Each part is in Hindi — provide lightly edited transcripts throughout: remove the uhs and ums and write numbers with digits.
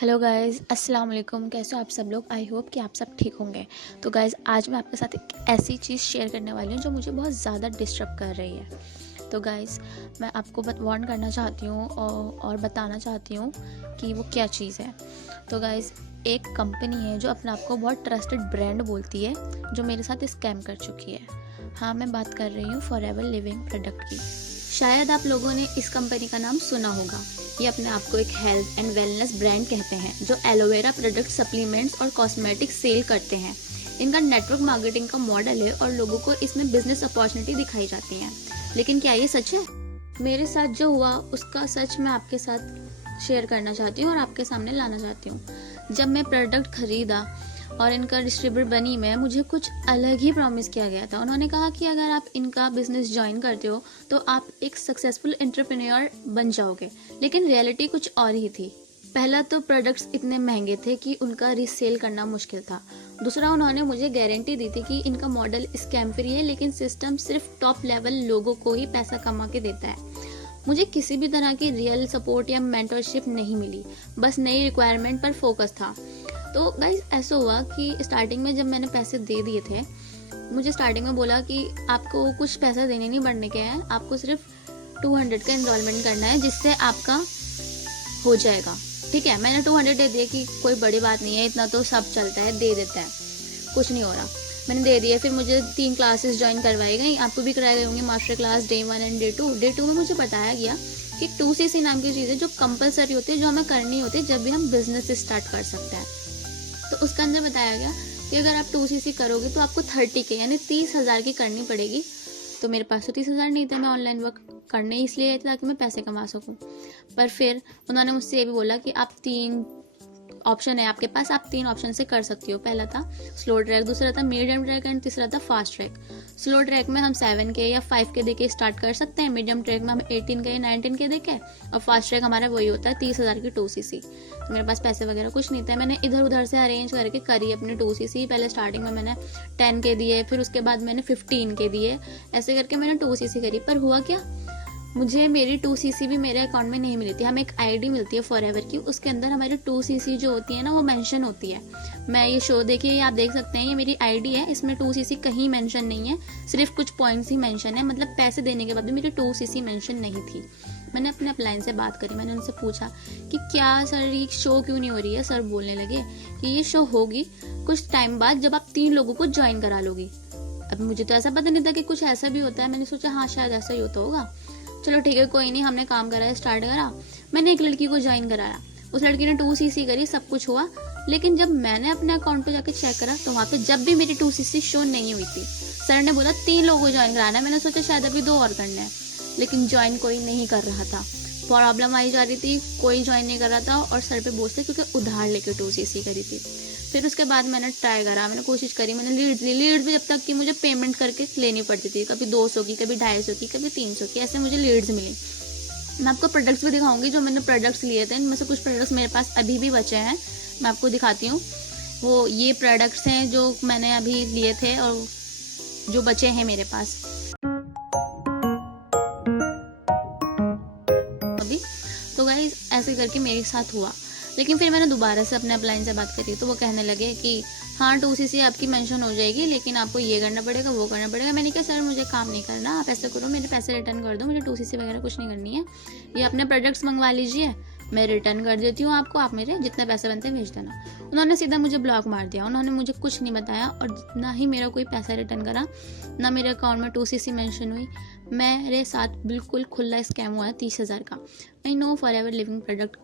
हेलो गाइज़, अस्सलाम वालेकुम। कैसे हो आप सब लोग? आई होप कि आप सब ठीक होंगे। तो गाइज़, आज मैं आपके साथ एक ऐसी चीज़ शेयर करने वाली हूँ जो मुझे बहुत ज़्यादा डिस्टर्ब कर रही है। तो गाइज़, मैं आपको वार्न करना चाहती हूँ और बताना चाहती हूँ कि वो क्या चीज़ है। तो गाइज़, एक कंपनी है जो अपने आप को बहुत ट्रस्टेड ब्रांड बोलती है, जो मेरे साथ स्कैम कर चुकी है। हाँ, मैं बात कर रही हूँ फॉरएवर लिविंग प्रोडक्ट की। शायद आप लोगों ने इस कंपनी का नाम सुना होगा। ये अपने आप को एक हेल्थ एंड वेलनेस ब्रांड कहते हैं, जो एलोवेरा प्रोडक्ट, सप्लीमेंट्स और कॉस्मेटिक्स सेल करते हैं। इनका नेटवर्क मार्केटिंग का मॉडल है और लोगों को इसमें बिजनेस अपॉर्चुनिटी दिखाई जाती हैं। लेकिन क्या ये सच है? मेरे साथ जो हुआ उसका सच मैं आपके साथ शेयर करना चाहती हूँ और आपके सामने लाना चाहती हूँ। जब मैं प्रोडक्ट खरीदा और इनका डिस्ट्रीब्यूटर बनी मैं, मुझे कुछ अलग ही प्रॉमिस किया गया था। उन्होंने कहा कि अगर आप इनका बिजनेस ज्वाइन करते हो तो आप एक सक्सेसफुल एंटरप्रेन्योर बन जाओगे, लेकिन रियलिटी कुछ और ही थी। पहला तो प्रोडक्ट्स इतने महंगे थे कि उनका रीसेल करना मुश्किल था। दूसरा, उन्होंने मुझे गारंटी दी थी कि इनका मॉडल स्कैम फ्री है, लेकिन सिस्टम सिर्फ टॉप लेवल लोगों को ही पैसा कमा के देता है। मुझे किसी भी तरह की रियल सपोर्ट या मेंटरशिप नहीं मिली, बस नई रिक्वायरमेंट पर फोकस था। तो गाइज, ऐसा हुआ कि स्टार्टिंग में जब मैंने पैसे दे दिए थे, मुझे स्टार्टिंग में बोला कि आपको कुछ पैसा देने नहीं पड़ने के हैं, आपको सिर्फ 200 का इनरोलमेंट करना है, जिससे आपका हो जाएगा। ठीक है, मैंने 200 दे दिए कि कोई बड़ी बात नहीं है, इतना तो सब चलता है, दे देता है, कुछ नहीं हो रहा। मैंने दे दिए। फिर मुझे 3 क्लासेस ज्वाइन करवाई गई, आपको भी कराई गई होंगी master class day 1 and day 2। Day 2 में मुझे बताया गया कि 2CC नाम की चीज़ है जो कंपलसरी होती है, जो हमें करनी होती है जब भी हम बिजनेस स्टार्ट कर सकते हैं। तो उसके अंदर बताया गया कि अगर आप 2CC करोगे तो आपको 30K यानी 30,000 की करनी पड़ेगी। तो मेरे पास तो 30,000 नहीं थे, मैं ऑनलाइन वर्क करने इसलिए ताकि मैं पैसे कमा सकूं। पर फिर उन्होंने मुझसे ये भी बोला कि आप 3 ऑप्शन है आपके पास, आप 3 ऑप्शन से कर सकती हो। पहला था स्लो ट्रैक, दूसरा था मीडियम ट्रैक एंड तीसरा था फास्ट ट्रैक। स्लो ट्रैक में हम 7K या 5K देके स्टार्ट कर सकते हैं, मीडियम ट्रैक में हम 18K या 19K देके, और फास्ट ट्रैक हमारा वही होता है 30,000 की 2CC। तो मेरे पास पैसे वगैरह कुछ नहीं थे, मैंने इधर उधर से अरेंज करके करी अपनी 2CC। पहले स्टार्टिंग में मैंने 10K दिए, फिर उसके बाद मैंने 15K दिए, ऐसे करके मैंने 2CC करी। पर हुआ क्या, मुझे मेरी 2CC भी मेरे अकाउंट में नहीं मिली थी। हमें एक आईडी मिलती है फॉरएवर की, उसके अंदर हमारी 2CC जो होती है ना, वो मेंशन होती है। मैं ये शो देखिए, आप देख सकते हैं, ये मेरी आईडी है, इसमें 2CC कहीं मेंशन नहीं है, सिर्फ कुछ पॉइंट्स ही मेंशन है। मतलब पैसे देने के बाद भी मेरी 2CC मेंशन नहीं थी। मैंने अपने अपलाइन से बात करी, मैंने उनसे पूछा कि क्या सर ये शो क्यों नहीं हो रही है। सर बोलने लगे कि ये शो होगी कुछ टाइम बाद, जब आप 3 लोगों को ज्वाइन करा लोगी। अब मुझे तो ऐसा पता नहीं था कि कुछ ऐसा भी होता है। मैंने सोचा हाँ शायद ऐसा ही होता होगा, चलो ठीक है कोई नहीं। हमने काम करा, स्टार्ट करा। मैंने एक लड़की को ज्वाइन कराया, उस लड़की ने 2CC करी, सब कुछ हुआ। लेकिन जब मैंने अपने अकाउंट पे जाके चेक करा तो वहाँ पे जब भी मेरी 2CC शो नहीं हुई थी। सर ने बोला 3 लोगों को ज्वाइन कराना है, मैंने सोचा शायद अभी 2 और करने हैं, लेकिन ज्वाइन कोई नहीं कर रहा था। प्रॉब्लम आई जा रही थी, कोई ज्वाइन नहीं कर रहा था, और सर पे बोझ थे क्योंकि उधार लेके 2CC करी थी। फिर उसके बाद मैंने ट्राई करा, मैंने कोशिश करी, मैंने लीड्स ली। लीड्स भी जब तक कि मुझे पेमेंट करके लेनी पड़ती थी, कभी 200 की, कभी 250 की, कभी 300 की, ऐसे मुझे लीड्स मिली। मैं आपको प्रोडक्ट्स भी दिखाऊंगी जो मैंने प्रोडक्ट्स लिए थे, इनमें से कुछ प्रोडक्ट्स मेरे पास अभी भी बचे हैं, मैं आपको दिखाती हूँ। वो ये प्रोडक्ट्स हैं जो मैंने अभी लिए थे और जो बचे हैं मेरे पास अभी। तो गाइज, ऐसे करके मेरे साथ हुआ। लेकिन फिर मैंने दोबारा से अपने अपलाइन से बात करी तो वो कहने लगे कि हाँ 2CC आपकी मेंशन हो जाएगी, लेकिन आपको ये करना पड़ेगा, वो करना पड़ेगा। मैंने कहा सर मुझे काम नहीं करना, आप ऐसा करो मेरे पैसे रिटर्न कर दो, मुझे 2CC वगैरह कुछ नहीं करनी है, ये अपने प्रोडक्ट्स मंगवा लीजिए, मैं रिटर्न कर देती हूँ आपको, आप मेरे जितने पैसे बनते हैं भेज देना। उन्होंने सीधा मुझे ब्लॉक मार दिया, उन्होंने मुझे कुछ नहीं बताया और ना ही मेरा कोई पैसा रिटर्न करा, ना मेरे अकाउंट में 2CC मेंशन हुई। मेरे साथ बिल्कुल खुला स्कैम हुआ है 30,000 का। I know forever living product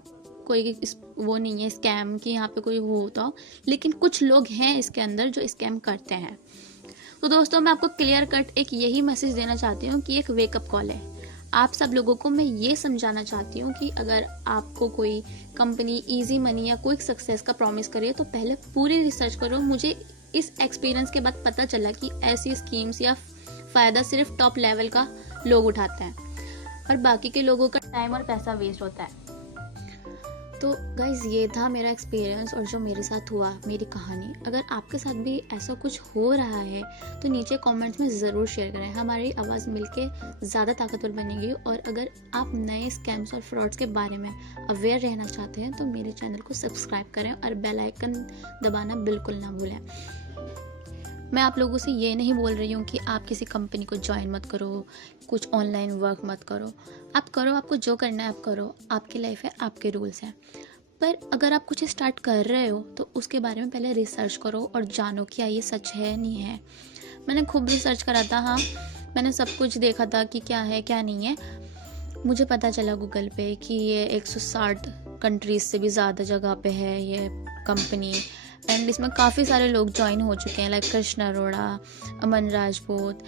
कोई वो नहीं है स्कैम कि यहाँ पे कोई वो होता हो, लेकिन कुछ लोग हैं इसके अंदर जो स्कैम करते हैं। तो दोस्तों, मैं आपको क्लियर कट एक यही मैसेज देना चाहती हूँ कि एक वेकअप कॉल है। आप सब लोगों को मैं ये समझाना चाहती हूँ कि अगर आपको कोई कंपनी इजी मनी या क्विक सक्सेस का प्रॉमिस करे तो पहले पूरी रिसर्च करो। मुझे इस एक्सपीरियंस के बाद पता चला कि ऐसी स्कीम्स या फ़ायदा सिर्फ टॉप लेवल का लोग उठाते हैं और बाकी के लोगों का टाइम और पैसा वेस्ट होता है। तो गाइज़ ये था मेरा एक्सपीरियंस और जो मेरे साथ हुआ, मेरी कहानी। अगर आपके साथ भी ऐसा कुछ हो रहा है तो नीचे कमेंट्स में ज़रूर शेयर करें। हमारी आवाज़ मिलके ज़्यादा ताकतवर बनेगी। और अगर आप नए स्कैम्स और फ्रॉड्स के बारे में अवेयर रहना चाहते हैं तो मेरे चैनल को सब्सक्राइब करें और बेल आइकन दबाना बिल्कुल ना भूलें। मैं आप लोगों से ये नहीं बोल रही हूँ कि आप किसी कंपनी को ज्वाइन मत करो, कुछ ऑनलाइन वर्क मत करो। आप करो, आपको जो करना है आप करो, आपकी लाइफ है, आपके रूल्स हैं। पर अगर आप कुछ स्टार्ट कर रहे हो तो उसके बारे में पहले रिसर्च करो और जानो क्या ये सच है नहीं है। मैंने खूब रिसर्च करा था, हाँ, मैंने सब कुछ देखा था कि क्या है क्या नहीं है। मुझे पता चला गूगल पे कि ये 160 कंट्रीज़ से भी ज़्यादा जगह पे है ये कंपनी। एंड इसमें काफ़ी सारे लोग ज्वाइन हो चुके हैं, लाइक कृष्ण अरोड़ा, अमन राजपूत,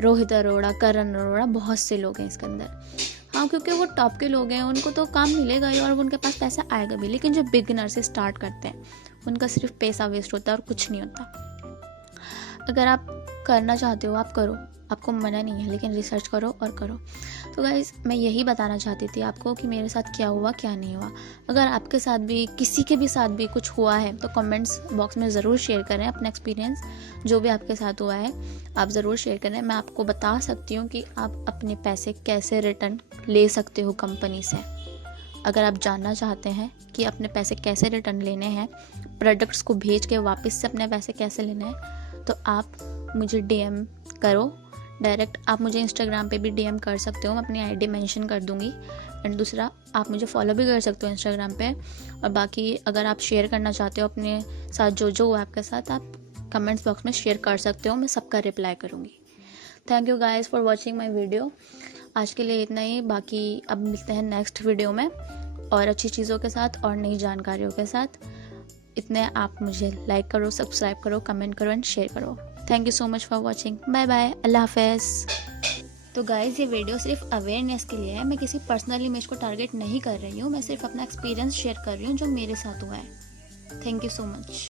रोहित अरोड़ा, करण अरोड़ा, बहुत से लोग हैं इसके अंदर। हाँ, क्योंकि वो टॉप के लोग हैं, उनको तो काम मिलेगा ही और उनके पास पैसा आएगा भी। लेकिन जो बिगिनर से स्टार्ट करते हैं उनका सिर्फ पैसा वेस्ट होता है और कुछ नहीं होता। अगर आप करना चाहते हो आप करो, आपको मना नहीं है, लेकिन रिसर्च करो और करो। तो गाइज़ मैं यही बताना चाहती थी आपको कि मेरे साथ क्या हुआ क्या नहीं हुआ। अगर आपके साथ भी किसी के भी साथ भी कुछ हुआ है तो कमेंट्स बॉक्स में ज़रूर शेयर करें अपना एक्सपीरियंस। जो भी आपके साथ हुआ है आप ज़रूर शेयर करें। मैं आपको बता सकती हूँ कि आप अपने पैसे कैसे रिटर्न ले सकते हो कंपनी से। अगर आप जानना चाहते हैं कि अपने पैसे कैसे रिटर्न लेने हैं, प्रोडक्ट्स को भेज के वापस से अपने पैसे कैसे लेने हैं, तो आप मुझे DM करो डायरेक्ट। आप मुझे इंस्टाग्राम पे भी DM कर सकते हो, मैं अपनी ID मेंशन कर दूंगी। एंड दूसरा, आप मुझे फॉलो भी कर सकते हो इंस्टाग्राम पे। और बाकी अगर आप शेयर करना चाहते हो अपने साथ जो हुआ आपके साथ, आप कमेंट्स बॉक्स में शेयर कर सकते हो, मैं सबका रिप्लाई करूँगी। Thank you guys for watching my video. आज के लिए इतना ही, बाकी अब मिलते हैं नेक्स्ट वीडियो में और अच्छी चीज़ों के साथ और नई जानकारियों के साथ। इतने आप मुझे लाइक करो, सब्सक्राइब करो, कमेंट करो एंड शेयर करो। Thank you so much for watching. Bye bye, अल्लाह हाफिज़। तो गाइज़ ये वीडियो सिर्फ अवेयरनेस के लिए है, मैं किसी पर्सनल इमेज को टारगेट नहीं कर रही हूँ। मैं सिर्फ अपना एक्सपीरियंस शेयर कर रही हूँ जो मेरे साथ हुआ है। Thank you so much.